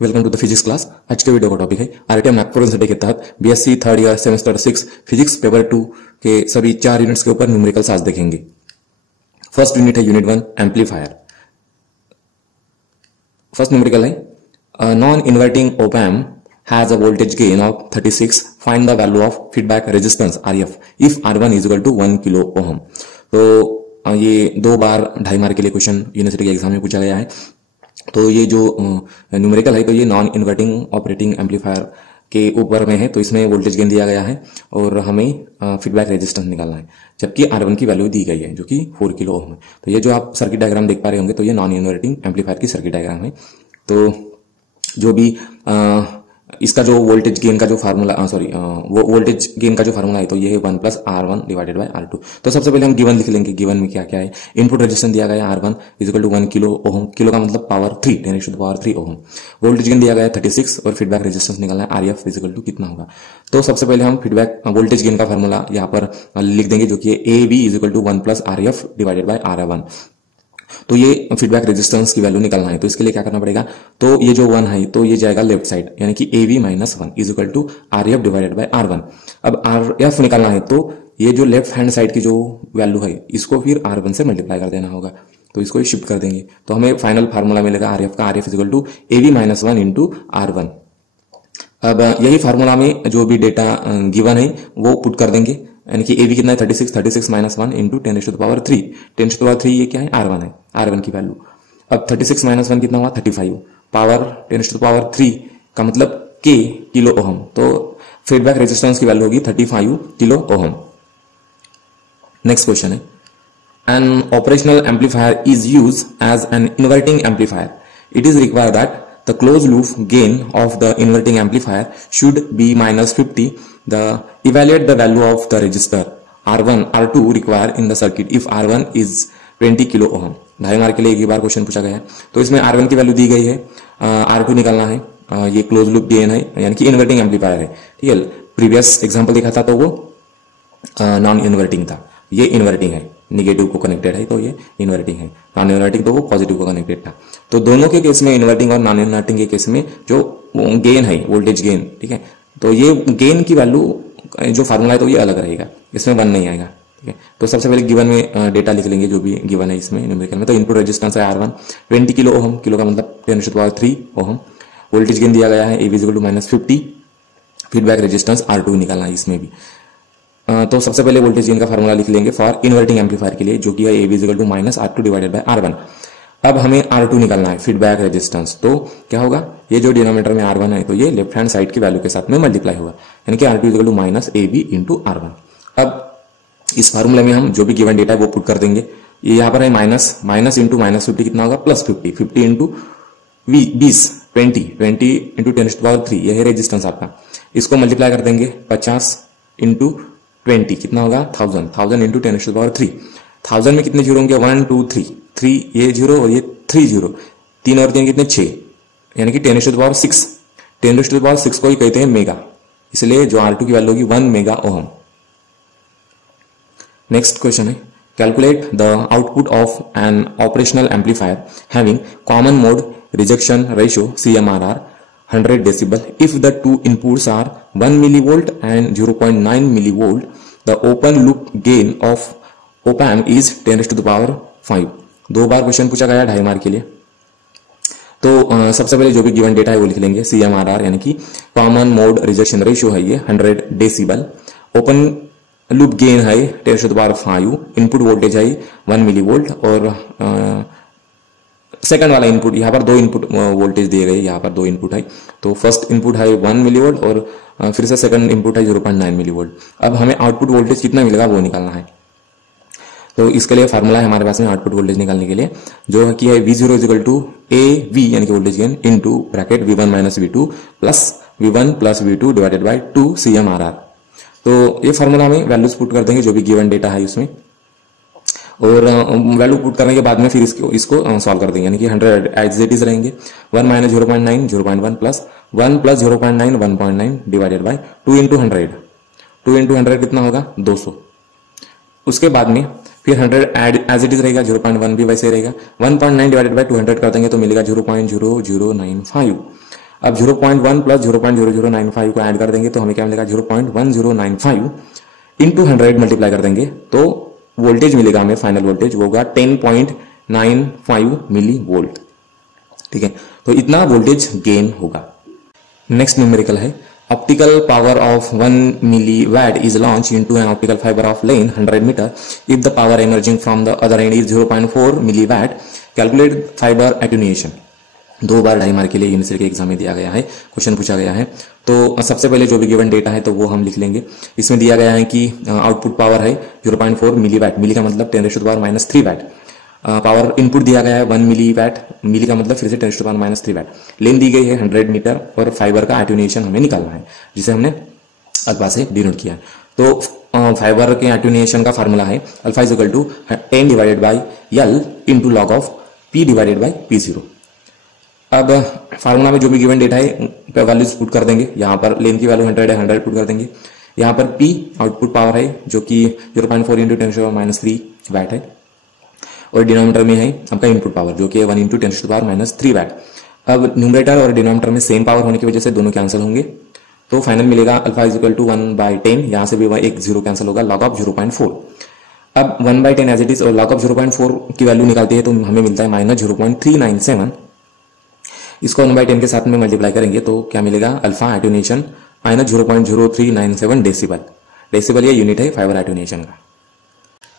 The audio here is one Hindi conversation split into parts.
Welcome to the physics class. आज के वीडियो का टॉपिक है आरटीएम नागपुर यूनिवर्सिटी के तहत BSc third year semester 6 physics paper 2 के सभी 4 यूनिट्स के ऊपर न्यूमेरिकल्स आज देखेंगे। फर्स्ट यूनिट है यूनिट 1 एम्पलीफायर। फर्स्ट न्यूमेरिकल है non inverting op amp has a voltage gain of 36. Find the value of feedback resistance RF if R1 is equal to 1 kilo ओम। तो ये 2 बार 2.5 मार्क के लिए क्वेश्चन यूनिवर्सिटी के एग्जाम में पूछा गया है। तो ये जो न्यूमेरिकल है तो ये नॉन इन्वर्टिंग ऑपरेटिंग एम्पलीफायर के ऊपर में है। तो इसमें वोल्टेज गेन दिया गया है और हमें फीडबैक रेजिस्टेंस निकालना है, जबकि R1 की वैल्यू दी गई है जो कि 4 किलो ओम है। तो ये जो आप सर्किट डायग्राम देख पा रहे होंगे तो ये नॉन इन्वर्टिंग एम्पलीफायर की सर्किट डायग्राम है। तो जो भी इसका जो वोल्टेज गेन का जो फार्मूला वो वोल्टेज गेन का जो फार्मूला है तो ये है 1 plus R1 divided by R2। तो सबसे पहले हम गिवन लिख लेंगे। गिवन में क्या क्या है, इनपुट रेजिस्टेंस दिया गया है R1 equal to 1 kilo ohm, kilo का मतलब power 3 10 to the power 3 ohm. Voltage gain दिया गया है 36 और फीडबैक रेजिस्टेंस निकालना है RF इक्वल टू कितना होगा। तो सबसे पहले हम फीडबैक वोल्टेज गेन का फार्मूला यहाँ पर लिख देंगे जो कि AB equal to 1 plus RF divided by R1। तो ये फीडबैक रेजिस्टेंस की वैल्यू निकालना है। तो इसके लिए क्या करना पड़ेगा, तो ये जो 1 है तो ये जाएगा लेफ्ट साइड, यानी कि AB minus 1 is equal to RF divided by R1। अब RF निकालना है तो ये जो लेफ्ट हैंड साइड की जो वैल्यू है इसको फिर R1 से मल्टीप्लाई कर देना होगा। तो इसको शिफ्ट कर देंगे तो हमें फाइनल फार्मूला मिलेगा RF का, RF is equal to AB minus 1 into R1। अब यही फार्मूला में जो भी डेटा गिवन है वो पुट कर देंगे, यानी कि AB कितना है 36 minus 1 into 10 to the power 3। 10 to the power 3 ये क्या है R1 है, R1 की वैल्यू। अब 36 माइनस 1 कितना हुआ 35 पावर 10 टू द पावर 3 का मतलब K किलो ओम। तो फीडबैक रेजिस्टेंस की वैल्यू होगी 35 किलो ओम। नेक्स्ट क्वेश्चन है an operational amplifier is use as an inverting amplifier. It is required that the closed loop gain of the inverting amplifier should be minus 50. Evaluate the value of the resistor R1 R2 required in the circuit if R1 is 20 kilo ohm. 2.5 mark के लिए एक ही बार क्वेश्चन पूछा गया है। तो इसमें R1 की वैल्यू दी गई है, R2 निकालना है। ये क्लोज लूप गेन है यानी कि इन्वर्टिंग एम्पलीफायर है, ठीक है। प्रीवियस एग्जांपल देखा था तो वो नॉन इन्वर्टिंग था, ये इन्वर्टिंग है, निगेटिव को कनेक्टेड है तो ये इन्वर्टिंग है, नॉन इन्वर्टिंग तो वो पॉजिटिव को कनेक्टेड था। तो दोनों के केस में, इन्वर्टिंग और नॉन इन्वर्टिंग के केस में जो गेन है वोल्टेज गेन, ठीक है, तो ये गेन की वैल्यू जो फार्मूला है तो ये अलग रहेगा, इसमें 1 नहीं आएगा, ठीक है। तो सबसे पहले गिवन में डेटा लिख लेंगे जो भी गिवन है इसमें न्यूमेरिकल में। तो इनपुट रेजिस्टेंस है R1 20 किलो ओम, किलो का मतलब 10 to the power 3 ohm. Voltage gain दिया गया है AB equal to minus 50। Feedback resistance R2 निकालना है इसमें भी। तो सबसे पहले वोल्टेज गेन का फार्मूला लिख लेंगे फॉर इन्वर्टिंग एम्पलीफायर के लिए, जो कि है AB equal to minus R2 divided by R1। अब हमें R2 निकालना है, फीडबैक रेजिस्टेंस। तो क्या होगा, ये जो डिनोमिनेटर में R1 है तो ये लेफ्ट हैंड साइड की वैल्यू के साथ में मल्टीप्लाई होगा, यानी कि R2 equal to minus AB into R1। अब इस फार्मूले में हम जो भी गिवन डेटा है वो पुट कर देंगे। ये यहाँ पर है माइनस इंटू माइनस 50 कितना होगा plus 50 into 20 into 10 to power 3, ये है रेजिस्टेंस आपका। इसको मल्टीप्लाई कर देंगे 50 इंटू 20 कितना होगा 1000 इंटू 10 टू पावर 3। 1000 में कितने जीरो होंगे 1 2 3 ये जीरो और ये 3 जीरो, 3 और 3 कितने 6, यानी कि 10 टू पावर 6। 10 टू पावर 6 को ही कहते हैं मेगा, इसलिए जो R2 की वैल्यू होगी 1 मेगा ओम। नेक्स्ट क्वेश्चन है calculate the output of N operational amplifier having common mode rejection ratio CMRR 100 decibel if the two inputs are 1 millivolt and 0.9 millivolt. The open loop gain of op amp is 10 to the power 5। 2 bar question पूछा गया 2.5 मार्क के लिए। तो सबसे पहले जो भी गिवन डेटा है वो लिख लेंगे। CMRR यानी कि कॉमन मोड रिजेक्शन रेशियो है ये 100 डेसिबल। ओपन लूप गेन है 10 to the power 5। Input voltage है 1 मिलीवोल्ट और सेकंड वाला इनपुट, यहाँ पर 2 इनपुट वोल्टेज दिए गए, यहाँ पर 2 इनपुट है। तो फर्स्ट इनपुट है 1 मिलीवोल्ट और फिर से सेकंड इनपुट है 0.9 मिलीवोल्ट। अब हमें आउटपुट वोल्टेज कितना मिलेगा वो निकालना है। तो इसके लिए फार्मूला है हमारे पास में आउटपुट वोल्टेज निकालने के लिए, जो कि है V0 इक्वल टू AV यानी कि voltage gain into bracket V1 minus V2 plus V1 plus V2 divided by 2 CMRR। तो ये फार्मूला में वैल्यूज पुट कर देंगे जो भी गिवन डेटा है उसमें, और वैल्यू पुट करने के बाद में फिर इसको सॉल्व कर देंगे, यानी कि 100 एज इट इज रहेंगे। 1 minus 0.9 0.1 plus 1 plus 0.9 1.9 divided by 2 into 100। 2 into 100 कितना होगा 200। उसके बाद में फिर 100 एज इट इज रहेगा, 0.1 भी वैसे रहेगा। 1.9 डिवाइडेड बाय 200 कर देंगे तो मिलेगा 0.0095। अब 0.1 प्लस 0.0095 को ऐड कर देंगे तो हमें क्या मिलेगा 0.1095 इंटू 100 मल्टीप्लाई कर देंगे तो वोल्टेज मिलेगा हमें, फाइनल वोल्टेज वो होगा 10.95 मिली वोल्ट। ठीक है, तो इतना वोल्टेज गेन होगा। नेक्स्ट न्यूमेरिकल है optical power of 1 milliwatt is launched into an optical fiber of length 100 meter if the power emerging from the other end is 0.4 milliwatt, calculate fiber attenuation। 2 bar 2.5 mark के लिए यूनिवर्सिटी के एग्जाम में दिया गया है, क्वेश्चन पूछा गया है। तो सबसे पहले जो भी गिवन डेटा है तो वो हम लिख लेंगे। इसमें दिया गया है कि आउटपुट पावर है 0.4 मिलीवैट, मिली का मतलब 10⁻³ वैट। पावर इनपुट दिया गया है 1 मिलीवैट, मिली का मतलब फिर से 10⁻³ वैट। लेंथ दी गई है 100 मीटर और फाइबर का एट्यूनेशन हमें निकालना है जिसे हमने अल्फा से डिनोट किया है। तो फाइबर के एट्यूनेशन का फार्मूला है alpha is equal to 10 divided by L into log of P divided by P0। अब फार्मूला में जो भी गिवन डेटा है वैल्यूज पुट कर देंगे। यहाँ पर लेंथ की वैल्यू 100 है, 100 पुट कर देंगे। यहाँ पर P आउटपुट पावर है जो कि 0.4 इंटू 10⁻³ वैट है और डिनोमिनेटर में है आपका इनपुट पावर जो कि 1 इंटू 10⁻³ वैट। अब न्यूमरेटर और डिनोमिनेटर में सेम पावर होने की वजह से दोनों कैंसिल होंगे तो फाइनल मिलेगा अल्फा इज इक्वल टू 1/10, यहाँ से भी एक 0 कैंसिल होगा, लॉग ऑफ 0.4। अब 1/10 एज इट इज और लॉग ऑफ 0.4 की वैल्यू निकालती है तो हमें मिलता है -0.397। इसको 1/10 के साथ में मल्टीप्लाई करेंगे तो क्या मिलेगा अल्फा एट्यूनेशन -0.0397 डेसिबल। डेसिबल ये यूनिट है फाइबर एट्यूनेशन का।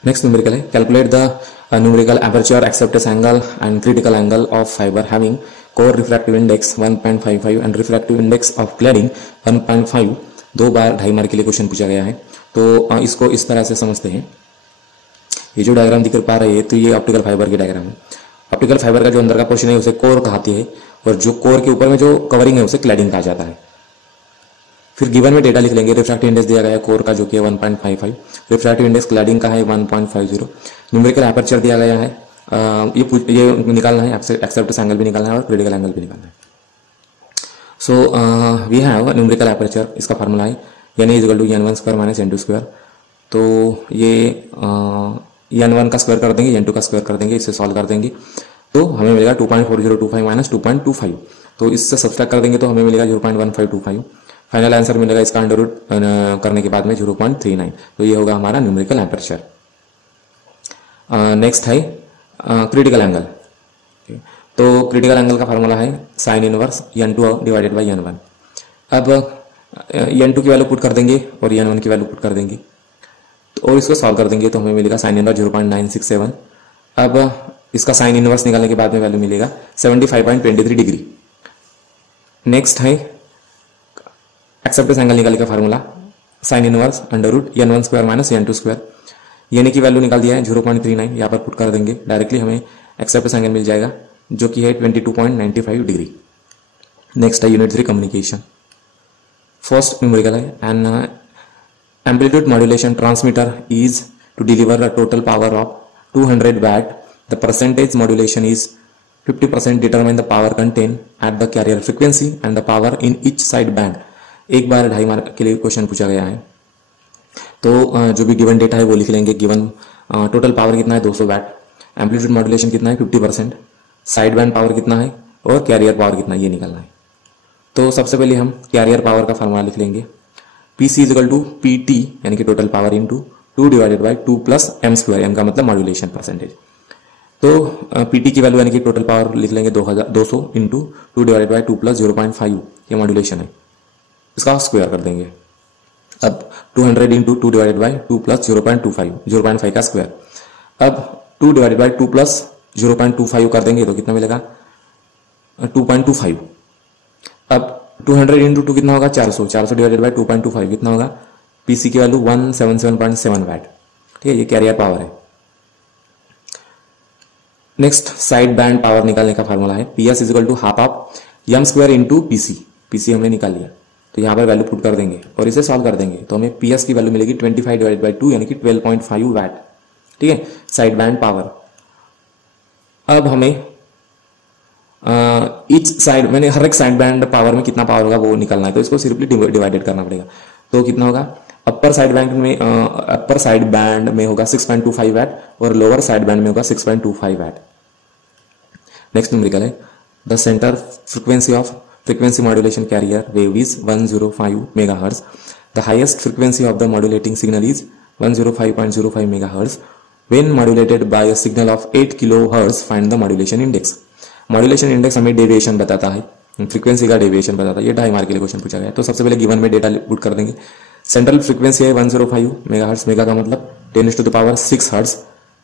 नेक्स्ट न्यूमेरिकल है calculate the numerical aperture acceptance angle and critical angle of fibre having core refractive index 1.55 and refractive index of cladding 1.5। 2 bar 2.5 mark के लिए क्वेश्चन पूछा गया है। तो इसको इस तरह से समझते हैं, ये जो डायग्राम दिख पा रही है तो ये ऑप्टिकल फाइबर की डायग्राम है। ऑप्टिकल फाइबर का जो अंदर का पोर्शन है उसे कोर कहती है और जो कोर के ऊपर में जो कवरिंग है उसे क्लैडिंग कहा जाता है। फिर गिवन में डेटा लिख लेंगे। रिफ्रैक्टिव इंडेक्स दिया गया है कोर का जो कि 1.55, रिफ्रैक्टिव इंडेक्स क्लैडिंग का है 1.50, न्यूमेरिकल एपर्चर दिया गया है, ये निकालना है, एक्सेप्टेंस एंगल भी निकालना है और क्रिटिकल एंगल भी निकालना है। So we have numerical aperture, इसका फार्मूला है n is equal to n1² - n2²। तो ये n1 का स्क्वायर कर देंगे, n2 का स्क्वायर कर देंगे, इससे सॉल्व कर देंगे तो हमें मिलेगा 2.4025 - 2.25। तो इससे सब्सट्रैक्ट कर देंगे तो हमें मिलेगा 0.1525। फाइनल आंसर मिलेगा इसका अंडर रूट करने के बाद में 0.39। तो ये होगा हमारा न्यूमेरिकल एपर्चर। नेक्स्ट है क्रिटिकल एंगल। तो क्रिटिकल एंगल का फार्मूला है sine inverse n2 divided by n1। अब n2 की वैल्यू पुट कर देंगे और n1 की वैल्यू पुट कर देंगे और इसको सॉल्व कर देंगे तो हमें मिलेगा साइन इनवर्स 0.967। अब इसका साइन इनवर्स निकालने के बाद में वैल्यू मिलेगा 75.23 डिग्री। नेक्स्ट है एक्सेप्टेंस एंगल निकालने का formula sine inverse under root n1² - n2²। यानी की वैल्यू निकाल दिया है 0.39, यहाँ पर पुट कर देंगे डायरेक्टली हमें एक्सेप्टेंस एंगल मिल जाएगा जो कि है 22.95 डिग्री। नेक्स्ट है यूनिट 3 कम्युनिकेशन। फर्स्ट न्यूमेरिकल है an amplitude modulation transmitter is to deliver a total power of 200 watt. The percentage modulation is 50% determine the power content at the carrier frequency and the power in each side band. 1 बार 2.5 मार्क के लिए क्वेश्चन पूछा गया है। तो जो भी गिवन डेटा है वो लिख लेंगे। गिवन टोटल पावर कितना है 200 वैट, एम्पलीट्यूड मॉड्यूलेशन कितना है 50%, साइड बैंड पावर कितना है और कैरियर पावर कितना है ये निकालना है। तो सबसे पहले हम कैरियर पावर का फार्मूला लिख लेंगे PC is equal to PT यानी कि total power into 2 divided by 2 plus m², m का मतलब मॉड्यूलेशन परसेंटेज। तो PT की वैल्यू यानी कि टोटल पावर लिख लेंगे 200 इंटू 2 डिवाइडेड बाई 2 प्लस 0.5, ये मॉड्यूलेशन है, इसका स्क्वायर कर देंगे। अब 200 इंटू 2 डिवाइडेड बाई 2 प्लस 0.5 का स्क्वायर। अब 2 डिवाइडेड बाई 2 प्लस 0.25 कर देंगे तो कितना मिलेगा 2.25। अब 200 इंटू 2 कितना होगा 400 डिवाइडेड बाई 2.25 कितना होगा PC की वैल्यू 177.7 वैट। ठीक है, ये कैरियर पावर है। नेक्स्ट साइड बैंड पावर निकालने का फार्मूला है PS is equal to half of m² into PC हमने निकाल लिया तो यहाँ पर वैल्यू पुट कर देंगे और इसे सॉल्व कर देंगे तो हमें PS की वैल्यू मिलेगी 25 डिवाइडेड बाई 2 यानी कि 12.5 वैट। ठीक है, साइड बैंड पावर। अब हमें ईच साइड मैंने हर एक साइड बैंड पावर में कितना पावर होगा वो निकालना है तो इसको सिंपली डिवाइडेड करना पड़ेगा। तो कितना होगा अपर साइड बैंड में होगा 6.25 वैट और लोअर साइड बैंड में होगा 6.25 वैट। नेक्स्ट न्यूमेरिकल है the centre frequency of frequency modulation carrier wave is 105 megahertz. The highest frequency of the modulating signal is 105.05 megahertz. When modulated by a signal of 8 kilohertz, find the modulation index. Modulation index हमें डेविएशन बताता है, फ्रीक्वेंसी का डेविएशन बताता है। ये 2.5 मार्क के लिए क्वेश्चन पूछा गया है। तो सबसे पहले गिवन में डेटा पुट कर देंगे। सेंट्रल फ्रीक्वेंसी है 105 मेगाहर्ट्ज, मेगा का मतलब 10⁻6 हर्ट्ज।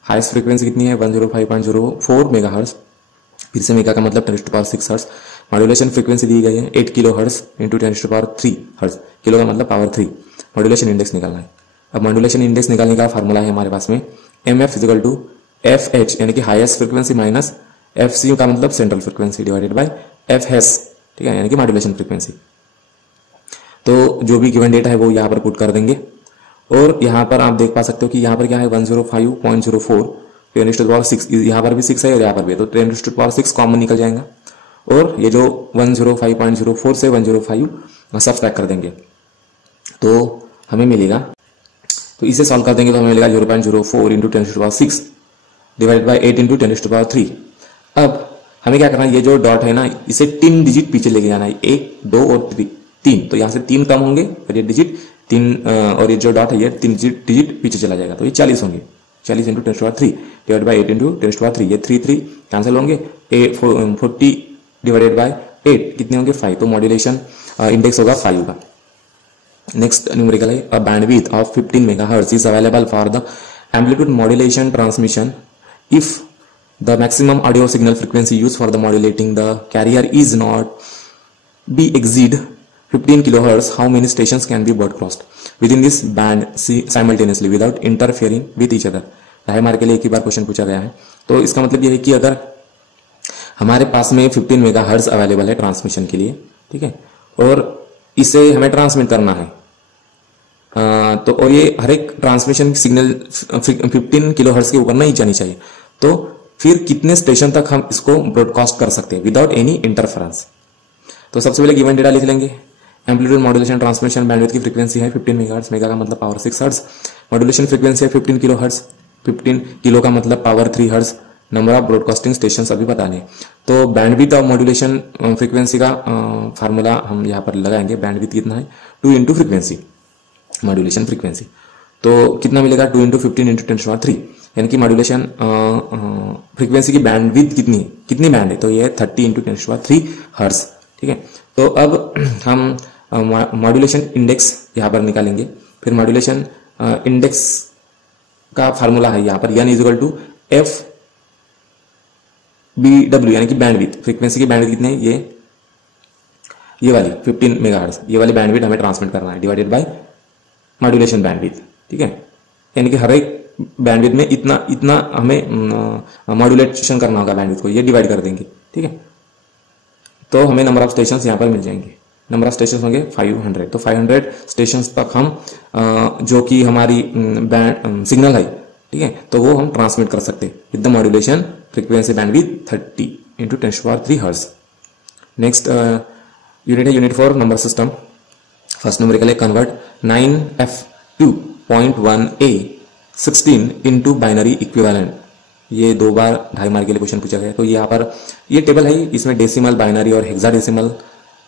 हाईएस्ट फ्रीक्वेंसी कितनी है 105.04 मेगाहर्ट्ज, फिर से मेगा का मतलब 10⁻6 हर्ट्ज। मॉड्यूलेशन फ्रीक्वेंसी दी गई है 8 kilo hertz into 10⁻3 hertz, kilo का मतलब पावर 3। मॉड्यूलेशन इंडेक्स निकालना है। अब मॉड्यूलेशन इंडेक्स निकालने का फार्मूला है हमारे पास में MF इक्वल टू FH यानी कि हाईएस्ट फ्रीक्वेंसी माइनस FC का मतलब central frequency divided by FS, ठीक है, यानी कि मॉड्यूलेशन फ्रीक्वेंसी। तो जो भी गिवन डेटा है वो यहाँ पर पुट कर देंगे। और यहाँ पर आप देख पा सकते हो कि यहाँ पर क्या है 105.04 10⁻6, यहाँ पर भी 6 है और यहाँ पर भी है, तो 10⁻6 कॉमन निकल जाएगा। और ये जो 105.04 से 105 सब्ट्रैक्ट कर देंगे तो हमें मिलेगा, तो इसे सॉल्व कर देंगे तो हमें मिलेगा 0.04 इंटू 10⁻6 डिवाइड बाई 8 इंटू 10⁻3। अब हमें क्या करना है, ये जो डॉट है ना इसे 3 डिजिट पीछे लेके जाना है, 1 2 और 3। तो यहाँ से 3 कम होंगे और ये डिजिट 3 और ये जो डॉट है ये 3 डिजिट पीछे चला जाएगा, तो ये 40 होंगे। 40 इंटू 10⁻3 डिवाइड बाई 8 इंटू 10⁻3, ये 3 कैंसिल होंगे। 40 डिवाइडेड बाय 8 कितने होंगे 5, तो मॉड्यूलेशन इंडेक्स होगा 5 का। नेक्स्ट न्यूमेरिकल है a bandwidth of 15 megahertz is available for the amplitude modulation transmission if the maximum audio signal frequency used for the modulating the carrier is not be exceed 15 kilohertz. How many stations can be broadcast within this band simultaneously without interfering with each other? 2.5 mark के लिए एक ही बार क्वेश्चन पूछा गया है। तो इसका मतलब यह है कि अगर हमारे पास में 15 मेगाहर्ट्ज अवेलेबल है ट्रांसमिशन के लिए, ठीक है, और इसे हमें ट्रांसमिट करना है तो और ये हर एक ट्रांसमिशन सिग्नल 15 किलोहर्ट्ज के ऊपर नहीं जानी चाहिए, तो फिर कितने स्टेशन तक हम इसको ब्रॉडकास्ट कर सकते हैं विदाउट एनी इंटरफेरेंस। तो सबसे पहले गिवन डेटा लिख लेंगे। एम्पलीट्यूड मॉड्यूलेशन ट्रांसमिशन बैंडविड्थ की फ्रीक्वेंसी है 15 मेगाहर्ट्ज, मेगा का मतलब पावर 6 हर्ट्ज। मॉड्यूलेशन फ्रीक्वेंसी है 15 किलो हर्ट्ज, 15 किलो का मतलब power 3 hertz. Number of broadcasting station अभी बताने, तो बैंडविड्थ ऑफ मॉड्यूलेशन फ्रीक्वेंसी का फार्मूला हम यहाँ पर लगाएंगे। बैंडविड्थ कितना है 2 इंटू फ्रीक्वेंसी मॉड्यूलेशन फ्रीक्वेंसी, तो कितना मिलेगा 2 इंटू 15 इंटू 10⁻3, यानी कि मॉड्यूलेशन फ्रीक्वेंसी की बैंडविड्थ कितनी बैंड है, तो ये 30 इंटू 10⁻3 हर्ट्ज, ठीक है। तो अब हम मॉड्यूलेशन इंडेक्स यहाँ पर निकालेंगे। फिर मॉड्यूलेशन इंडेक्स का फार्मूला है यहाँ पर n is equal to FBW यानी कि बैंडविड्थ, फ्रीक्वेंसी की बैंडविड्थ कितनी है, ये वाली 15 मेगाहर्ट्ज, ये वाली बैंडविड्थ हमें ट्रांसमिट करना है डिवाइडेड बाय मॉड्यूलेशन बैंडविड्थ, ठीक है, यानी कि हर एक बैंडविड्थ में इतना हमें मॉड्यूलेशन करना होगा बैंडविड्थ को, ये डिवाइड कर देंगे, ठीक है। तो हमें नंबर ऑफ स्टेशंस यहाँ पर मिल जाएंगे। नंबर ऑफ स्टेशंस होंगे 500, तो 500 स्टेशंस तक हम जो कि हमारी बैंड सिग्नल है, ठीक है, तो वो हम ट्रांसमिट कर सकते हैं with the modulation frequency bandwidth 30 into 10⁻3 hertz. Next unit है unit for number system. First numerical है convert 9F2.1A 16 into binary equivalent. ये 2 बार 2.5 मार्क के लिए क्वेश्चन पूछा गया है। तो यहाँ पर ये टेबल है, इसमें डेसिमल, बाइनरी और हेक्साडेसिमल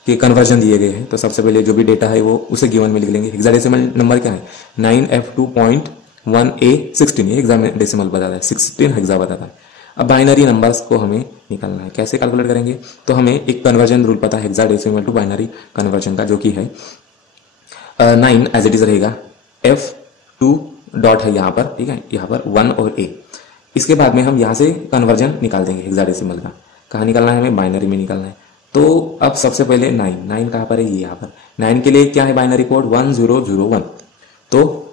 के कन्वर्जन दिए गए हैं। तो सबसे पहले जो भी डेटा है वो उसे गिवन में लिख लेंगे। हेक्साडेसिमल नंबर क्या है 9F2.1A 16, ये हेक्साडेसिमल बताता है, 16 हेक्सा बताता है। अब बाइनरी नंबर्स को हमें निकालना है, कैसे कैलकुलेट करेंगे, तो हमें एक कन्वर्जन रूल पता है हेक्साडेसिमल टू बाइनरी कन्वर्जन का, जो कि है 9 एज इट इज रहेगा, F2 डॉट है यहाँ पर, ठीक है, यहाँ पर 1 और A। इसके बाद में हम यहाँ से कन्वर्जन निकाल देंगे हेक्साडेसिमल का। कहाँ निकालना है हमें, बाइनरी में निकालना है। तो अब सबसे पहले 9 कहाँ पर है, ये यहाँ पर। 9 के लिए क्या है बाइनरी कोड 1001, तो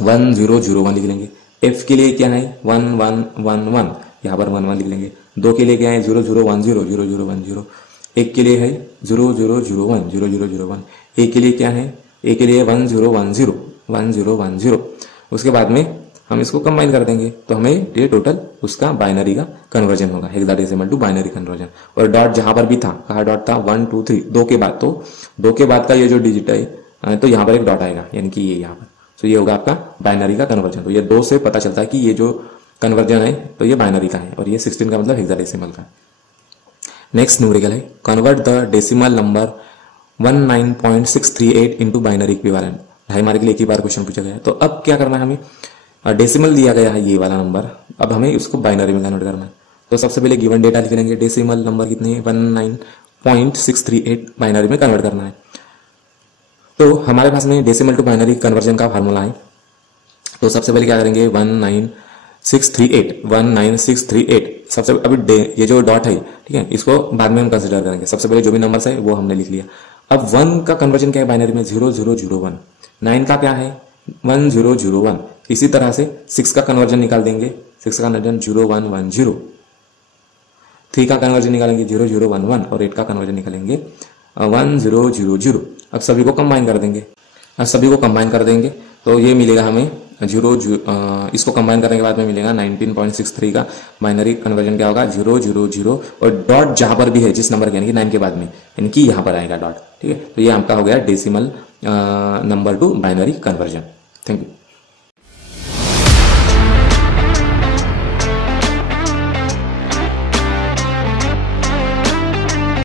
1001 लिख लेंगे। F के लिए क्या है 1111, यहाँ पर 11 लिख लेंगे। 2 के लिए क्या है 0010 0010। 1 के लिए है 0001 0001। A के लिए क्या है, A के लिए 1010 1010। उसके बाद में हम इसको कंबाइन कर देंगे तो हमें ये टोटल उसका बाइनरी का कन्वर्जन होगा, हेक्साडेसिमल टू बाइनरी कन्वर्जन। और डॉट जहां पर भी था, कहा डॉट था 1 2 3, 2 के बाद, तो 2 के बाद का ये जो डिजिट है तो यहाँ पर एक डॉट आएगा, यानी कि ये यहाँ पर, तो ये होगा आपका बाइनरी का कन्वर्जन। तो ये 2 से पता चलता है कि ये जो कन्वर्जन है तो ये बाइनरी का है, और ये 16 का मतलब हेक्साडेसिमल का। नेक्स्ट न्यूमेरिकल है convert the decimal number 19.638 into binary equivalent. 2.5 mark के लिए एक ही बार क्वेश्चन पूछा गया है। तो अब क्या करना है हमें, डेसिमल दिया गया है ये वाला नंबर, अब हमें उसको बाइनरी में कन्वर्ट करना है। तो सबसे पहले गिवन डेटा लिख लेंगे, डेसिमल नंबर कितनी है 19.638 बाइनरी में कन्वर्ट करना है। तो हमारे पास में डेसिमल टू बाइनरी कन्वर्जन का फार्मूला है। तो सबसे पहले क्या करेंगे 19638 सबसे अभी ये जो डॉट है ठीक है, इसको बाद में हम कंसिडर करेंगे। सबसे पहले जो भी नंबर्स है वो हमने लिख लिया। अब 1 का कन्वर्जन क्या है बाइनरी में 0001, 9 का क्या है 1001। इसी तरह से 6 का कन्वर्जन निकाल देंगे, 6 का कन्वर्जन 0110, 3 का कन्वर्जन निकालेंगे 0011 और 8 का कन्वर्जन निकालेंगे 1000। अब सभी को कंबाइन कर देंगे, तो ये मिलेगा हमें इसको कंबाइन करने के बाद में मिलेगा 19.63 का बाइनरी कन्वर्जन क्या होगा 000 और डॉट जहां पर भी है जिस नंबर के यानी कि 9 के बाद में इनकी यहां पर आएगा डॉट। ठीक है, तो ये आपका हो गया decimal number two binary conversion. Thank you.